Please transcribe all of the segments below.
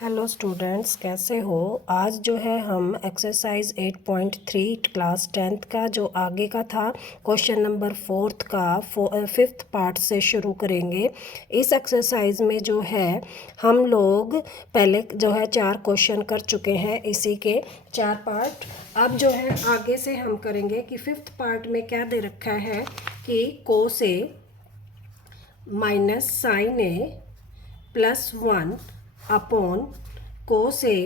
Hello students, कैसे हो। आज जो है हम एक्सरसाइज 8.3 क्लास 10th का जो आगे का था क्वेश्चन नंबर 4th का 5th पार्ट से शुरू करेंगे। इस एक्सरसाइज में जो है हम लोग पहले जो है 4 क्वेश्चन कर चुके हैं, इसी के 4 पार्ट। अब जो है आगे से हम करेंगे कि 5th पार्ट में क्या दे रखा है कि cos A minus sine A plus 1 upon cos A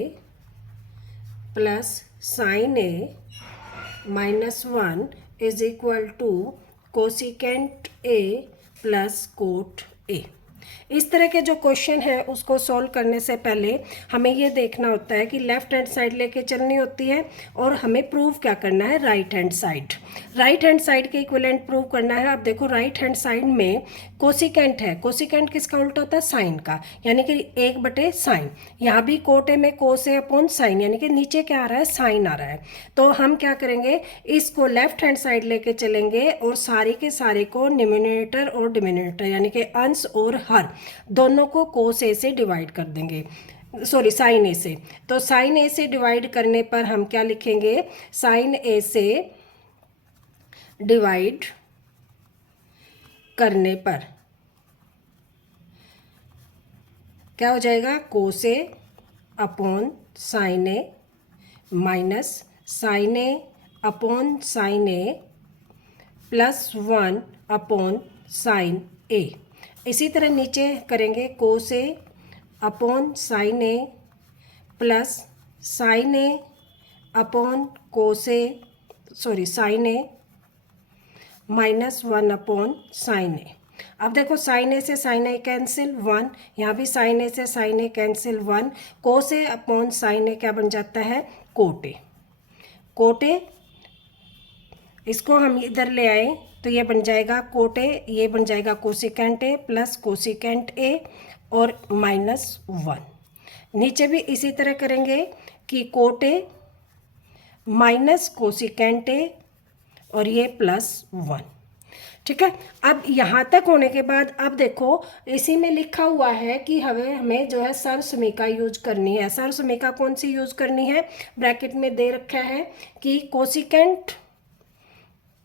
plus sine A minus 1 is equal to cosecant A plus cot A. इस तरह के जो क्वेश्चन है उसको सॉल्व करने से पहले हमें ये देखना होता है कि लेफ्ट हैंड साइड लेके चलनी होती है और हमें प्रूव क्या करना है, right hand side. Right hand side के इक्विवेलेंट प्रूव करना है। अब देखो राइट हैंड साइड में कोसिकेंट है, कोसिकेंट किसका उल्टा होता है, साइन का, यानी कि 1/साइन। यहाँ भी कोट ए में कोस ए अपॉन साइन, यानी कि नीचे क्या आ रहा है, साइन आ रहा है। तो हम क्या करेंगे, इसको लेफ्ट हैंड साइड लेके चलेंगे और सारे के सारे को न्यूमरेटर और डिनोमिनेटर यानी कि अंश और हर दोनों को कोस ए से डिवाइड कर देंगे, सॉरी साइन ए से। तो साइन ए से डिवाइड करने पर हम क्या लिखेंगे, साइन ए से डिवाइड करने पर क्या हो जाएगा, कोस ए upon sine A minus sine A upon sine A plus 1 upon sine ए। इसी तरह नीचे करेंगे कोस ए upon sine A plus sine A upon cos A, sorry sine A minus 1 upon sine ए। अब देखो साइन ए से साइन ए कैंसिल 1, यहाँ भी साइन ए से साइन ए कैंसिल 1, कोस ए अपॉन साइन ए क्या बन जाता है, कोट ए। कोट ए इसको हम इधर ले आए तो ये बन जाएगा कोट ए, ये बन जाएगा कोसिकेंट ए प्लस कोसिकेंट ए और माइनस 1। नीचे भी इसी तरह करेंगे कि कोट ए माइनस कोसिकेंट ए और ये प्लस 1। ठीक है। अब यहाँ तक होने के बाद अब देखो इसी में लिखा हुआ है कि हमें जो है सर्वसमीका यूज करनी है। सर्वसमीका कौन सी यूज करनी है, ब्रैकेट में दे रखा है कि cosecant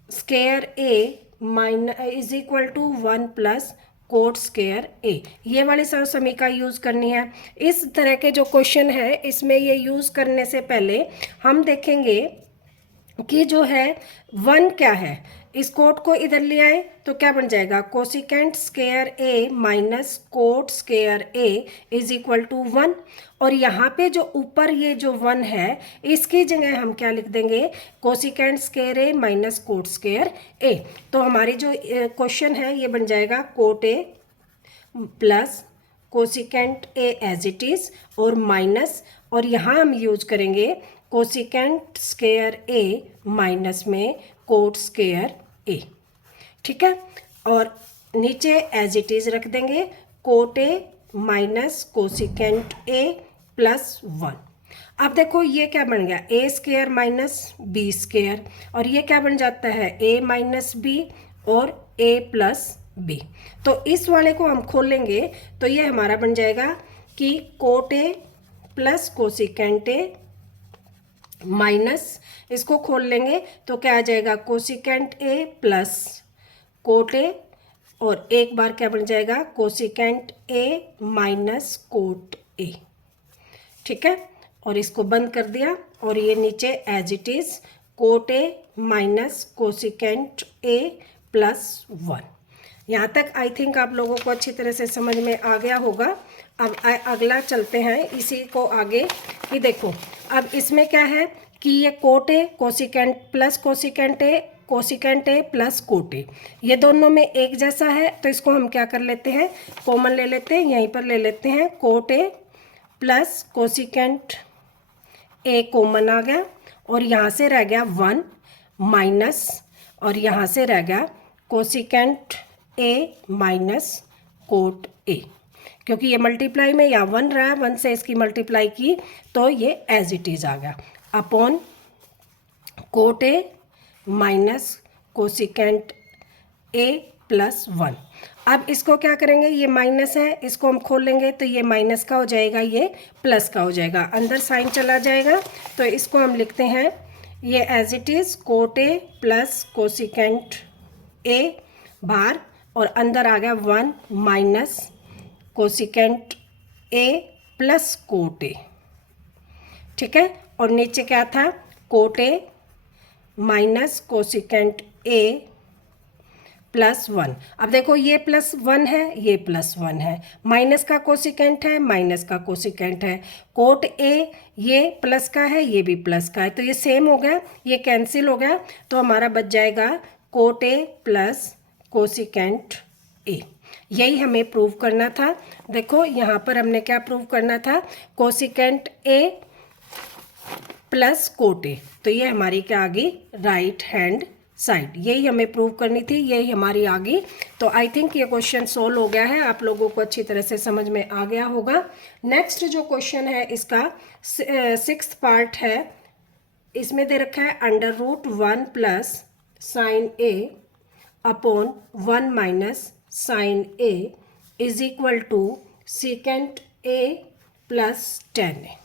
square A minus is equal to 1 plus cot square A, ये वाली सर्वसमीका यूज़ करनी है। इस तरह के जो क्वेश्चन है इसमें ये यूज़ करने से पहले हम देखेंगे कि जो है 1 क्या है। इस कोट को इधर ले आए तो क्या बन जाएगा, cosecant square A minus cot square A is equal to 1। और यहाँ पे जो ऊपर ये जो 1 है इसकी जगह हम क्या लिख देंगे, cosecant square A minus cot square A. तो हमारी जो क्वेश्चन है ये बन जाएगा cot A plus cosecant A as it is और माइनस, और यहाँ हम यूज करेंगे कोसिकेंट स्केयर ए माइनस में कोट स्केयर ए। ठीक है। और नीचे एज इट इज़ रख देंगे cot A minus cosecant A plus 1। अब देखो ये क्या बन गया, A square minus B square, और ये क्या बन जाता है, ए माइनस बी और ए प्लस बी। तो इस वाले को हम खोलेंगे तो ये हमारा बन जाएगा कि coat A plus cosecant A minus, इसको खोल लेंगे तो क्या आ जाएगा, कोसिकेंट ए प्लस कोट ए, और एक बार क्या बन जाएगा, cosecant A minus coat A. ठीक है। और इसको बंद कर दिया और ये नीचे as it is cot A minus cosecant A plus 1। यहाँ तक आई थिंक आप लोगों को अच्छी तरह से समझ में आ गया होगा। अब अगला चलते हैं इसी को आगे कि देखो अब इसमें क्या है कि ये cot A cosecant plus cosecant A plus cot ए, ये दोनों में एक जैसा है। तो इसको हम क्या कर लेते हैं, कॉमन ले लेते हैं, यहीं पर ले लेते हैं cot A plus cosecant A common आ गया, और यहाँ से रह गया 1 माइनस, और यहाँ से रह गया cosecant A minus cot A, क्योंकि ये मल्टीप्लाई में या 1 रहा, 1 से इसकी मल्टीप्लाई की तो ये एज इट इज़ आ गया, upon coat A minus cosecant A +1। अब इसको क्या करेंगे, ये माइनस है, इसको हम खोल लेंगे तो ये माइनस का हो जाएगा, ये प्लस का हो जाएगा, अंदर साइन चला जाएगा। तो इसको हम लिखते हैं ये as it is cot A plus cosecant A bar, और अंदर आ गया 1 minus cosecant A plus cot A. ठीक है, और नीचे क्या था, cot A minus cosecant A +1। अब देखो ये +1 है, ये +1 है, माइनस का कोसिकेंट है, माइनस का कोसिकेंट है, कोट ए ये प्लस का है, ये भी प्लस का है, तो ये सेम हो गया, ये कैंसिल हो गया, तो हमारा बच जाएगा कोट ए प्लस कोसिकेंट ए। यही हमें प्रूव करना था। देखो यहाँ पर हमने क्या प्रूव करना था, कोसिकेंट ए प्लस कोट ए, तो ये हमारी क्या आ गई, राइट हैंड साइड, यही हमें प्रूव करनी थी, यही हमारी आ गई। तो आई थिंक ये क्वेश्चन सोल्व हो गया है, आप लोगों को अच्छी तरह से समझ में आ गया होगा। नेक्स्ट जो क्वेश्चन है इसका 6th पार्ट है, इसमें दे रखा है √1 plus sine A upon 1 minus sine A is equal to secant A plus 10 A.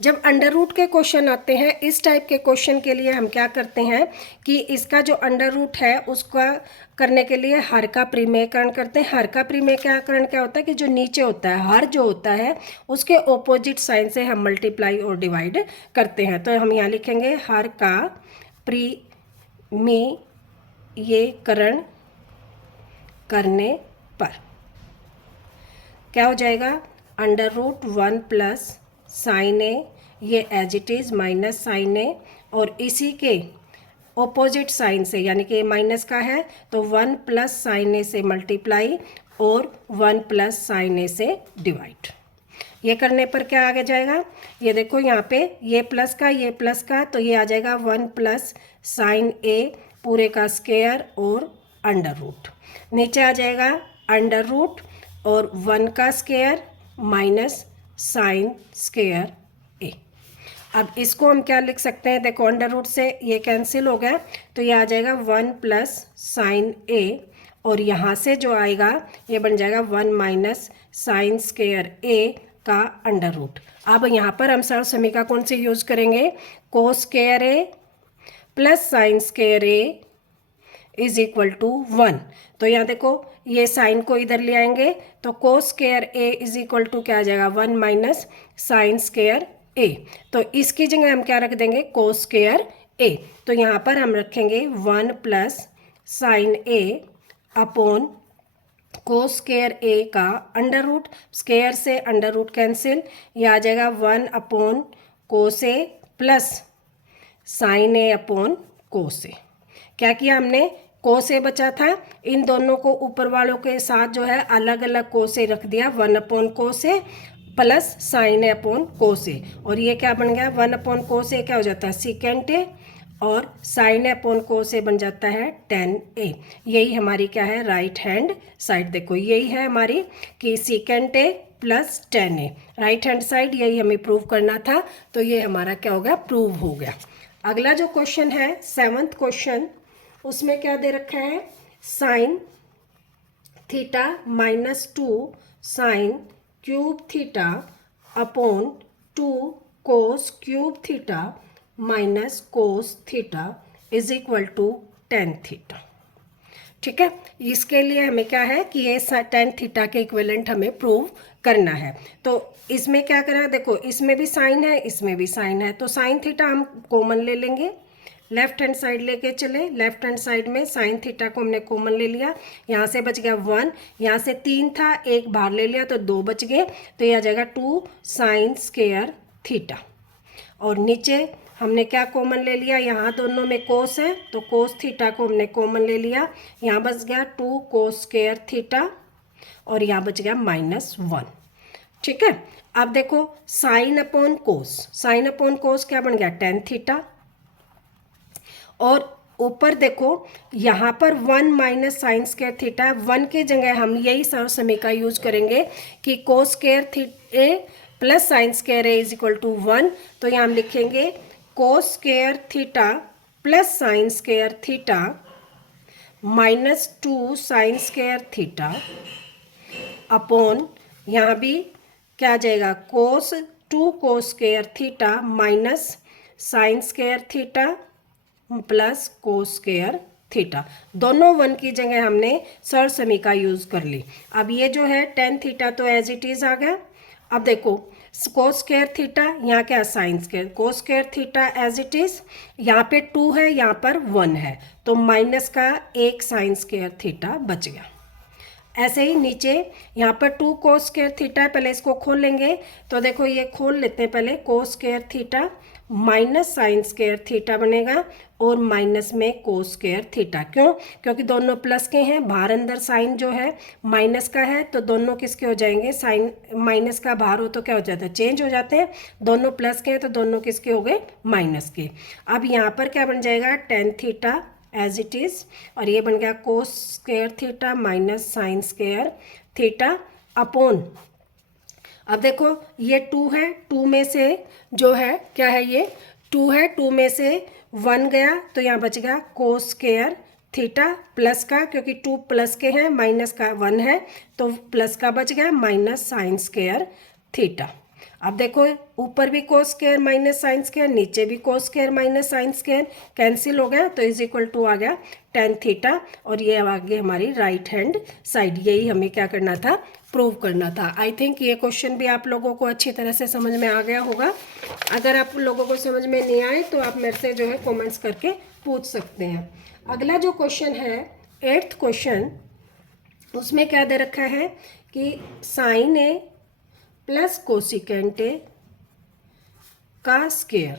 जब अंडर रूट के क्वेश्चन आते हैं, इस टाइप के क्वेश्चन के लिए हम क्या करते हैं कि इसका जो अंडर रूट है उसका करने के लिए हर का परिमेयकरण करते हैं। हर का परिमेयकरण क्या होता है कि जो नीचे होता है, हर जो होता है उसके ऑपोजिट साइन से हम मल्टीप्लाई और डिवाइड करते हैं। तो हम यहाँ लिखेंगे हर का परिमेयकरण करने पर क्या हो जाएगा, √1 प्लस साइन ए, ये as it is minus sine A, और इसी के ऑपोजिट साइन से यानी कि माइनस का है तो 1 प्लस साइन ए से मल्टीप्लाई और 1 प्लस साइन ए से डिवाइड। ये करने पर क्या आगे जाएगा, ये देखो यहाँ पे ये प्लस का, ये प्लस का, तो ये आ जाएगा 1 प्लस साइन ए पूरे का स्क्वायर और अंडर रूट। नीचे आ जाएगा अंडर रूट और 1 का स्क्वायर माइनस साइन स्क्वायर ए। अब इसको हम क्या लिख सकते हैं, देखो अंडर रूट से ये कैंसिल हो गया, तो ये आ जाएगा 1 प्लस साइन ए, और यहाँ से जो आएगा ये बन जाएगा 1 माइनस साइन स्क्वायर ए का अंडर रूट। अब यहाँ पर हम सर्व समीकरण कौन से यूज़ करेंगे, cos square A plus sine square A is equal to 1। तो यहाँ देखो ये साइन को इधर ले आएंगे तो cos square A is equal to क्या आ जाएगा, 1 माइनस साइन स्क्वायर ए। तो इसकी जगह हम क्या रख देंगे, कोस स्क्वायर ए। तो यहाँ पर हम रखेंगे 1 plus sine A upon cos square ए का अंडर रूट, स्क्वायर से अंडर रूट कैंसिल, यह आ जाएगा 1 upon cos A plus sine A upon cos ए। क्या किया हमने, कोस ए बचा था, इन दोनों को ऊपर वालों के साथ जो है अलग अलग कोस ए रख दिया, 1 upon cos A plus sine A upon cos ए, और ये क्या बन गया 1 अपॉन कोस ए क्या हो जाता है सीकेंट ए, और साइन ए अपॉन कोस ए बन जाता है tan ए। यही हमारी क्या है, राइट हैंड साइड। देखो यही है हमारी कि secant A plus tan A, right hand side, यही हमें प्रूव करना था। तो ये हमारा क्या हो गया, प्रूव हो गया। अगला जो क्वेश्चन है 7th क्वेश्चन, उसमें क्या दे रखा है, sine theta -2 sine cube theta upon 2 cos cube theta minus cos theta is equal to tan theta. ठीक है, इसके लिए हमें क्या है कि ये tan थीटा के इक्विवेलेंट हमें प्रूव करना है। तो इसमें क्या करना, देखो इसमें भी साइन है, इसमें भी साइन है, तो साइन थीटा हम कॉमन ले लेंगे, लेफ्ट हैंड साइड लेके चले, लेफ्ट हैंड साइड में साइन थीटा को हमने कॉमन ले लिया, यहाँ से बच गया 1, यहाँ से 3 था, 1 बाहर ले लिया तो 2 बच गए, तो ये आ जाएगा 2 साइन स्क्वायर थीटा। और नीचे हमने क्या कॉमन ले लिया, यहाँ दोनों में कोस है तो कोस थीटा को हमने कॉमन ले लिया, यहाँ बच गया 2 कोस स्क्वायर थीटा, और यहाँ बच गया -1। ठीक है, अब देखो साइन अपॉन कोस, साइन अपॉन कोस क्या बन गया tan थीटा, और ऊपर देखो यहाँ पर 1 माइनस साइन स्क्वायर थीटा, 1 की जगह हम यही सर्व समीकरण यूज करेंगे कि cos square A plus sine square A is equal to 1। तो यहाँ हम लिखेंगे cos square theta plus sine square theta -2 sine square theta upon, यहाँ भी क्या आ जाएगा, cos square theta minus sine square theta plus cos square theta. दोनों वन की जगह हमने सरसमी यूज़ कर ली। अब ये जो है टेन थीटा तो एज इट इज़ आ गया। अब देखो कोस स्क्वायर थीटा, यहाँ क्या sine square, cos square theta as it is, यहाँ पे 2 है, यहाँ पर 1 है, तो माइनस का 1 साइन स्क्वायर थीटा बच गया। ऐसे ही नीचे यहाँ पर 2 कोस स्क्वायर थीटा है, पहले इसको खोल लेंगे। तो देखो ये खोल लेते हैं पहले, कोस square theta minus sine square theta बनेगा और माइनस में कोस स्क्वायर थीटा। क्यों? क्योंकि दोनों प्लस के हैं, बाहर अंदर साइन जो है माइनस का है, तो दोनों किसके हो जाएंगे, साइन माइनस का बाहर हो तो क्या हो जाता है, चेंज हो जाते हैं। दोनों प्लस के हैं तो दोनों किसके हो गए, माइनस के। अब यहाँ पर क्या बन जाएगा, tan theta as it is, और ये बन गया cos square theta minus sine square theta upon, अब देखो ये 2 है, 2 में से जो है क्या है, ये 2 है, 2 में से 1 गया तो यहाँ बच गया कोस स्क्वायर थीटा प्लस का, क्योंकि 2 प्लस के हैं, माइनस का 1 है तो प्लस का बच गया माइनस साइन स्क्वायर थीटा। अब देखो ऊपर भी cos square minus sine square, नीचे भी cos square minus sine square, cancel हो गया तो इज इक्वल टू आ गया टेन थीटा, और ये आ गई हमारी राइट हैंड साइड। यही हमें क्या करना था, प्रूव करना था। आई थिंक ये क्वेश्चन भी आप लोगों को अच्छी तरह से समझ में आ गया होगा। अगर आप लोगों को समझ में नहीं आए तो आप मेरे से जो है कमेंट्स करके पूछ सकते हैं। अगला जो क्वेश्चन है 8th क्वेश्चन, उसमें क्या दे रखा है कि sine A plus cosecant A का square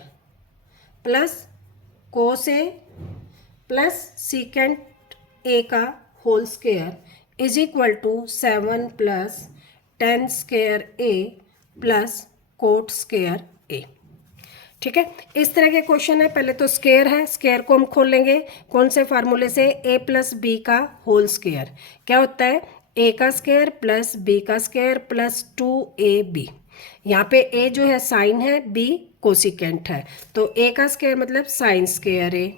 plus cos A plus secant A का whole square is equal to 7 plus tan square A plus cot square A. ठीक है, इस तरह के क्वेश्चन है। पहले तो स्क्वायर है, स्क्वायर को हम खोल लेंगे कौन से फार्मूले से, a प्लस बी का होल स्क्वायर क्या होता है, a का स्क्वायर प्लस b का स्क्वायर प्लस 2ab। यहाँ पे a जो है साइन है, b कोसिकेंट है, तो a का स्क्वायर मतलब sine square a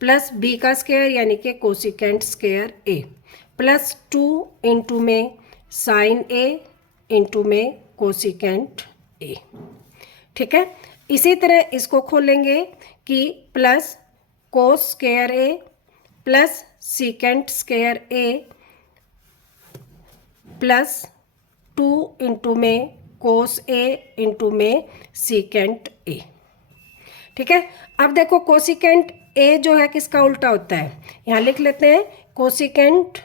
plus b का स्क्वायर यानी कि cosecant square a plus 2 into में साइन a इंटू में कोसिकेंट a। ठीक है, इसी तरह इसको खोलेंगे कि plus cos square A plus secant square A plus 2 into में कोस ए इंटू में सीकेंट ए। ठीक है, अब देखो कोसिकेंट ए जो है किसका उल्टा होता है, यहाँ लिख लेते हैं cosecant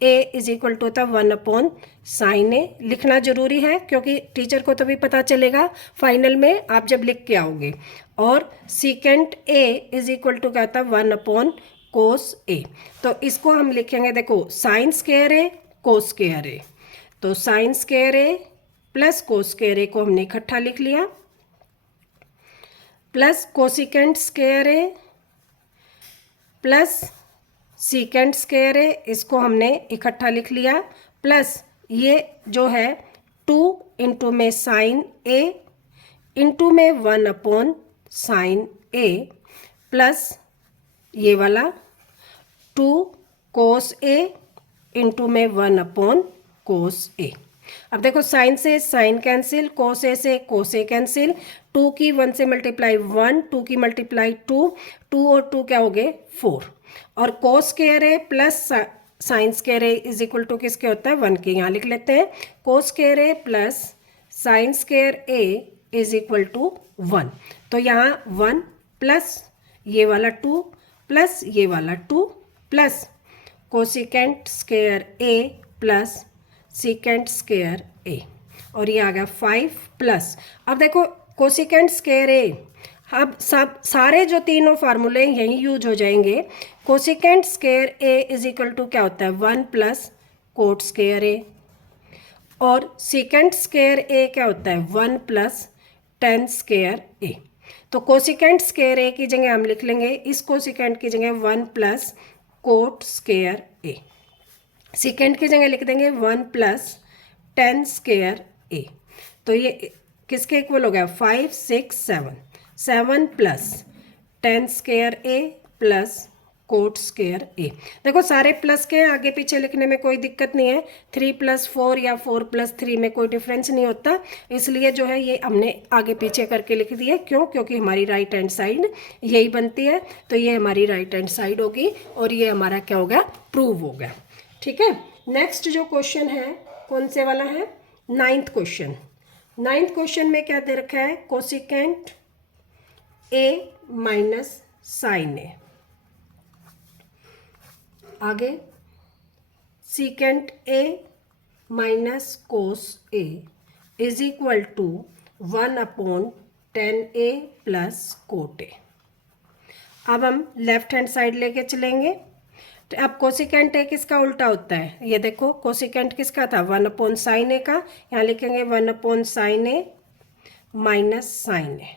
A is equal to होता है 1 अपॉन साइन ए। लिखना जरूरी है क्योंकि टीचर को तभी पता चलेगा फाइनल में आप जब लिख के आओगे। और secant A is equal to क्या होता है 1 अपॉन कोस ए। तो इसको हम लिखेंगे, देखो sign square A cos square A, तो sign square A plus cos square ए को हमने इकट्ठा लिख लिया plus cosecant square A plus secant square है, इसको हमने इकट्ठा लिख लिया प्लस ये जो है 2 इंटू में साइन ए इंटू में 1 अपॉन साइन ए प्लस ये वाला 2 कोस ए इंटू में 1 अपॉन कोस ए। अब देखो साइन से साइन कैंसिल, कोस ए से कोस ए कैंसिल, 2 की 1 से मल्टीप्लाई 1, 2 की मल्टीप्लाई 2, 2 और 2 क्या हो गए 4, और cos square A plus sine square A is equal to किसके होता है 1 के। यहाँ लिख लेते हैं cos square A plus sine square A is equal to 1, तो यहाँ 1 प्लस ये वाला 2 प्लस ये वाला 2 plus cosecant square A plus secant square ए, और ये आ गया 5 प्लस, अब देखो कोसिकेंट स्क्वायर ए, अब सब सारे जो तीनों फार्मूले यहीं यूज हो जाएंगे। Cosecant square A is equal to क्या होता है 1 प्लस कोट स्क्वायर ए, और सीकेंट स्क्वायर ए क्या होता है 1 प्लस टेन स्क्वायर ए। तो कोसिकेंट स्क्वायर ए की जगह हम लिख लेंगे, इस कोसिकेंट की जगह 1 प्लस कोट स्क्वायर ए, सीकेंट की जगह लिख देंगे 1 प्लस टेन स्क्वायर ए। तो ये किसके इक्वल हो गया 5 6 7 plus tan square A plus cot square A. देखो सारे प्लस के हैं, आगे पीछे लिखने में कोई दिक्कत नहीं है, 3+4 या 4+3 में कोई डिफरेंस नहीं होता, इसलिए जो है ये हमने आगे पीछे करके लिख दिया। क्यों? क्योंकि हमारी राइट हैंड साइड यही बनती है, तो ये हमारी राइट हैंड साइड होगी और ये हमारा क्या हो गया, प्रूव हो गया। ठीक है, नेक्स्ट जो क्वेश्चन है कौन से वाला है, 9th क्वेश्चन। 9th क्वेश्चन में क्या दे रखा है, cosecant A minus sine A, आगे secant A minus cos A is equal to 1/10a plus cot A. अब हम लेफ्ट हैंड साइड लेके चलेंगे, तो अब कोसिकेंट ए किसका उल्टा होता है, ये देखो कोसिकेंट किसका था, 1/sin a का, यहाँ लिखेंगे 1/sin a minus sine A,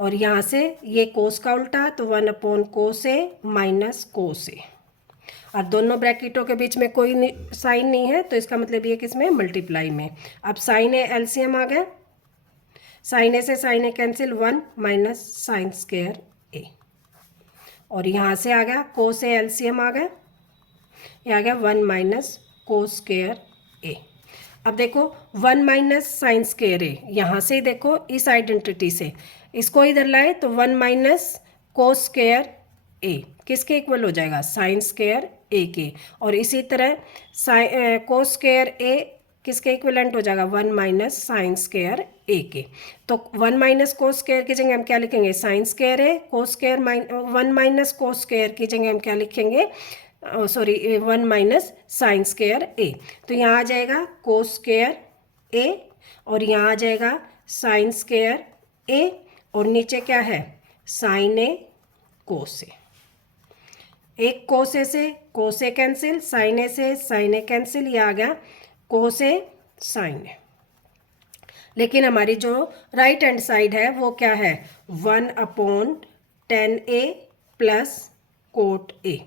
और यहाँ से ये कोस का उल्टा तो 1/cos a माइनस कोस ए, और दोनों ब्रैकेटों के बीच में कोई साइन नहीं है, तो इसका मतलब ये किस में, मल्टीप्लाई में। अब साइन ए एलसीएम आ गया, साइन ए से साइन ए कैंसिल, 1 माइनस साइन स्क्वायर ए, और यहाँ से आ गया कोस ए एलसीएम आ गया, ये आ गया 1 माइनस कोस स्क्वायर ए। अब देखो 1 माइनस साइन स्क्वायर ए, यहाँ से देखो इस आइडेंटिटी से इसको इधर लाए तो 1 माइनस कोस स्क्वायर ए किसके इक्वल हो जाएगा, साइन स्क्वायर ए के, और इसी तरह कोस स्क्वायर ए किसके इक्विवेलेंट हो जाएगा, 1 माइनस साइन स्क्वायर ए के। तो 1 माइनस कोस स्क्वायर की जगह हम क्या लिखेंगे, sine square A, cos square 1 minus cos square की जगह हम क्या लिखेंगे, sorry 1 minus sine square A. तो यहाँ आ जाएगा कोस स्क्वायर ए और यहाँ आ जाएगा साइन स्क्वायर ए, और नीचे क्या है, साइन ए कोस ए। एक कोस ए से कोस ए कैंसिल, साइन ए से साइन ए कैंसिल, ये आ गया कोस ए साइन ए। लेकिन हमारी जो राइट हैंड साइड है वो क्या है, 1/10a प्लस कोट ए।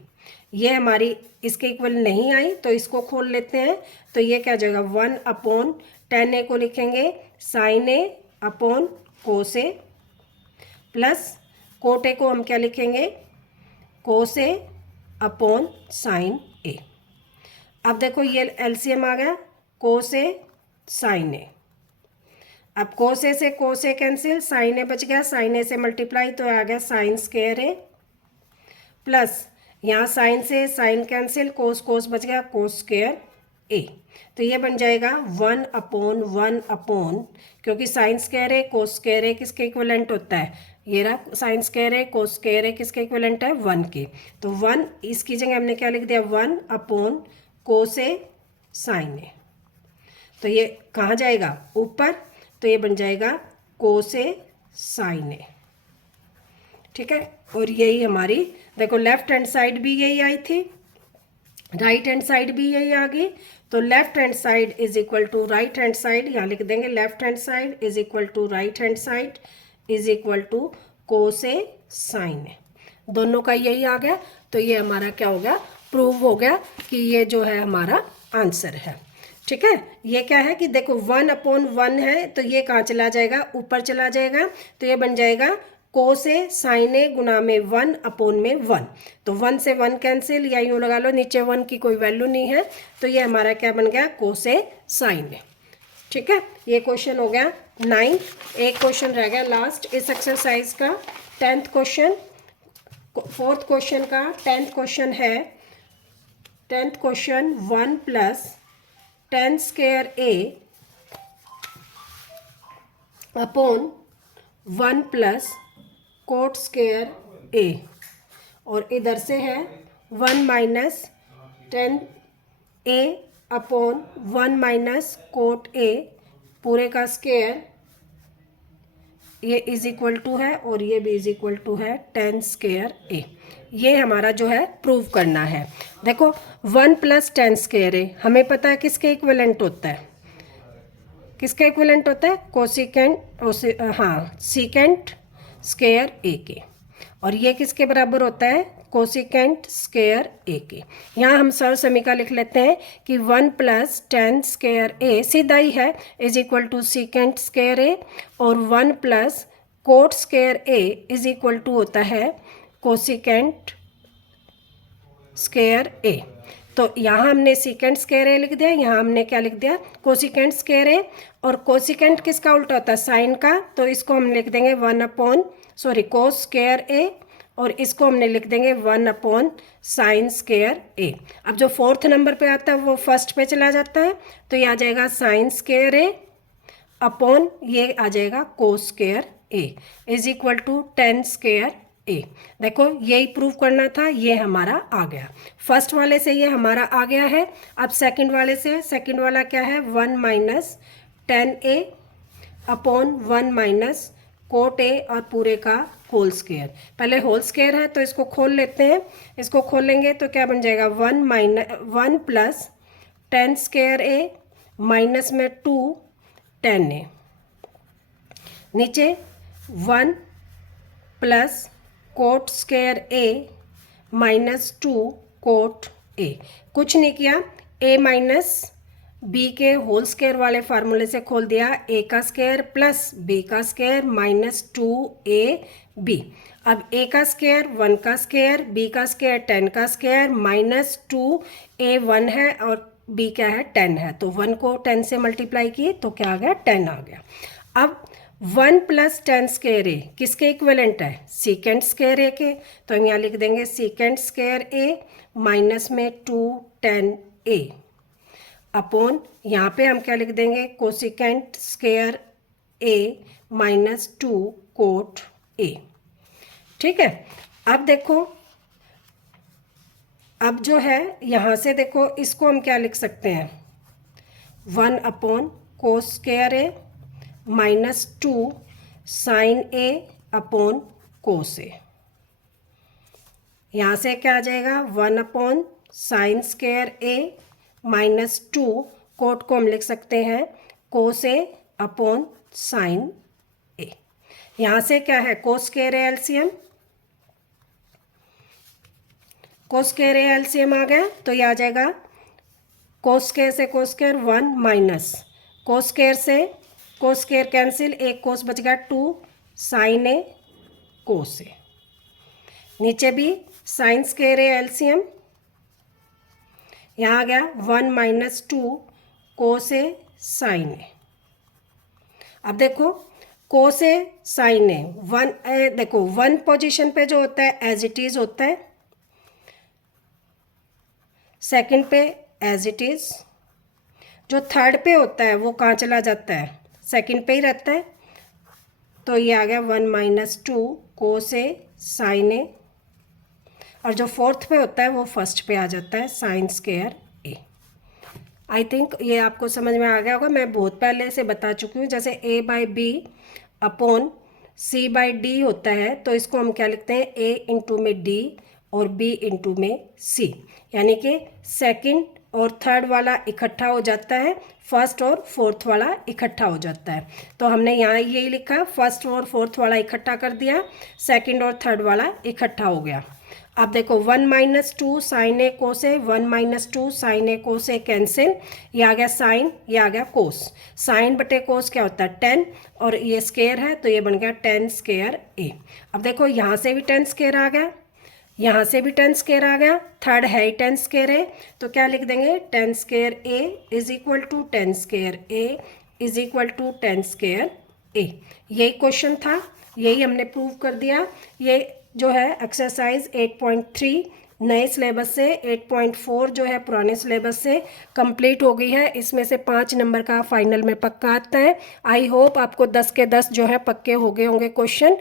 ये हमारी इसके इक्वल नहीं आई, तो इसको खोल लेते हैं, तो ये क्या हो जाएगा, 1/10a को लिखेंगे sine A upon cos A, plus cot A को हम क्या लिखेंगे, कोस ए अपॉन साइन ए। अब देखो ये एलसीएम आ गया, कोस ए साइन ए। अब कोस ए से कोस ए कैंसिल, साइन ए बच गया, साइन ए से मल्टीप्लाई तो आ गया साइन स्क्वायर ए, प्लस यहाँ साइन से साइन कैंसिल, कोस कोस बच गया कोस स्क्वायर ए। तो ये बन जाएगा 1/1/, क्योंकि sign square A cos square ए किसके इक्विवेलेंट होता है, ये रहा sign square A cos square ए किसके इक्विवेलेंट है, 1 के। तो 1 इसकी जगह हमने क्या लिख दिया, 1/cos ए साइन ए। तो ये कहाँ जाएगा, ऊपर, तो ये बन जाएगा कोस ए साइन ए। ठीक है, और यही हमारी देखो लेफ्ट हैंड साइड भी यही आई थी, राइट हैंड साइड भी यही आ गई। तो left hand side is equal to right hand side, यहाँ लिख देंगे left hand side is equal to right hand side is equal to cos A sine A. दोनों का यही आ गया, तो ये हमारा क्या हो गया, प्रूव हो गया कि ये जो है हमारा आंसर है। ठीक है, ये क्या है कि देखो 1/1 है, तो ये कहाँ चला जाएगा, ऊपर चला जाएगा, तो ये बन जाएगा कोस ए साइन ए गुना में 1/1। तो 1 से 1 कैंसिल, या यूँ लगा लो नीचे 1 की कोई वैल्यू नहीं है, तो ये हमारा क्या बन गया, कोस ए साइन ए। ठीक है, ये क्वेश्चन हो गया 9। एक क्वेश्चन रह गया लास्ट इस एक्सरसाइज का, 10th क्वेश्चन। 4th क्वेश्चन का 10th क्वेश्चन है, 10th question 1 + 10 square a upon 1 + cot square a, और इधर से है 1 - 10a अपॉन 1 - कोट a पूरे का स्क्वायर, ये इज इक्वल टू है और ये भी इज इक्वल टू है 10 स्क्वायर a। ये हमारा जो है प्रूव करना है। देखो 1 + 10 स्क्वायर a हमें पता है किसके इक्विवेलेंट होता है, किसके इक्विवेलेंट होता है, कोसिकेंट, हाँ सीकेंट स्क्वायर a के, और ये किसके बराबर होता है, कोसिकेंट स्क्वायर a के। यहाँ हम सर समीका लिख लेते हैं कि 1 + 10 स्क्वायर a सीधा ही है is equal to secant square a, और 1 + cot square a is equal to होता है कोसिकेंट स्क्वायर ए। तो यहाँ हमने सीकेंट स्क्वायर ए लिख दिया, यहाँ हमने क्या लिख दिया, कोसिकेंट स्क्वायर ए। और कोसिकेंट किसका उल्टा होता है, साइन का, तो इसको हम लिख देंगे कोस स्क्वायर ए, और इसको हमने लिख देंगे 1 साइन स्क्वायर ए। अब जो 4th नंबर पे आता है वो फर्स्ट पे चला जाता है, तो ये आ जाएगा साइन स्क्वायर ए अपॉन ये आ जाएगा cos square A is equal to 10 square A. देखो यही प्रूव करना था, ये हमारा आ गया। फर्स्ट वाले से ये हमारा आ गया है। अब सेकंड वाले से, सेकंड वाला क्या है, 1 minus 10a upon 1 minus cot A और पूरे का होल स्क्वायर। पहले होल स्क्वायर है तो इसको खोल लेते हैं, इसको खोलेंगे तो क्या बन जाएगा 1 प्लस 10 स्क्वायर ए माइनस में 2 10a, नीचे 1 plus cot square A minus 2 cot A. कुछ नहीं किया, ए माइनस बी के होल स्क्वायर वाले फार्मूले से खोल दिया, ए का स्क्वायर प्लस बी का स्क्वायर माइनस 2ab। अब ए का स्क्वायर 1 का स्क्वायर, बी का स्क्वायर 10 का स्क्वायर माइनस 2a 1 है और बी क्या है 10 है, तो 1 को 10 से मल्टीप्लाई किए तो क्या आ गया 10 आ गया। अब 1 प्लस 10 स्क्वायर ए किसके इक्विवेलेंट है, सीकेंट स्क्वायर ए के, तो हम यहाँ लिख देंगे सीकेंट स्क्वायर ए माइनस में 2 10a अपॉन यहाँ पे हम क्या लिख देंगे cosecant square A minus 2 coat A. ठीक है, अब देखो, अब जो है यहाँ से देखो इसको हम क्या लिख सकते हैं, 1 upon cos square A minus 2 sign A upon cos ए। यहाँ से क्या आ जाएगा 1 अपॉन साइन स्क्वायर ए माइनस 2 कोट को हम लिख सकते हैं कोस ए अपॉन साइन ए। यहाँ से क्या है cos square A LCM, cos square A LCM आ गया, तो ये आ जाएगा कोस स्क्वायर से cos square 1 minus cos square से कोस स्क्वायर कैंसिल, एक कोस बच गया 2 साइन ए कोस ए। नीचे भी साइन स्क्वायर ए एलसीएम, यहाँ आ गया 1 माइनस 2 कोस ए साइन ए। अब देखो कोस ए साइन ए 1 देखो 1 पोजीशन पे जो होता है एज इट इज़ होता है, सेकंड पे एज इट इज़, जो थर्ड पे होता है वो कहाँ चला जाता है, सेकंड पे ही रहता है, तो ये आ गया 1 minus 2 cos A sine A, और जो फोर्थ पे होता है वो फर्स्ट पे आ जाता है sign square A. I think ये आपको समझ में आ गया होगा, मैं बहुत पहले से बता चुकी हूँ। जैसे a by B upon c by D होता है, तो इसको हम क्या लिखते हैं a इंटू में d और b इंटू में c, यानी कि सेकंड और थर्ड वाला इकट्ठा हो जाता है, फर्स्ट और फोर्थ वाला इकट्ठा हो जाता है। तो हमने यहाँ यही लिखा, फर्स्ट और फोर्थ वाला इकट्ठा कर दिया, सेकंड और थर्ड वाला इकट्ठा हो गया। अब देखो 1 माइनस 2 साइन ए कोस ए, 1 माइनस 2 साइन ए कोस ए कैंसिल, ये आ गया साइन, ये आ गया कोस। साइन बटे कोस क्या होता है 10, और ये स्क्वायर है तो ये बन गया 10 स्क्वायर ए। अब देखो यहाँ से भी 10 स्क्वायर आ गया, यहाँ से भी 10 स्क्वायर आ गया, थर्ड है ही 10 स्क्वायर है, तो क्या लिख देंगे 10 square A is equal to 10 square A is equal to 10 square A. यही क्वेश्चन था, यही हमने प्रूव कर दिया। ये जो है एक्सरसाइज 8.3 नए सिलेबस से, 8.4 जो है पुराने सिलेबस से कंप्लीट हो गई है। इसमें से 5 नंबर का फाइनल में पक्का आता है। आई होप आपको 10 के 10 जो है पक्के हो गए होंगे क्वेश्चन।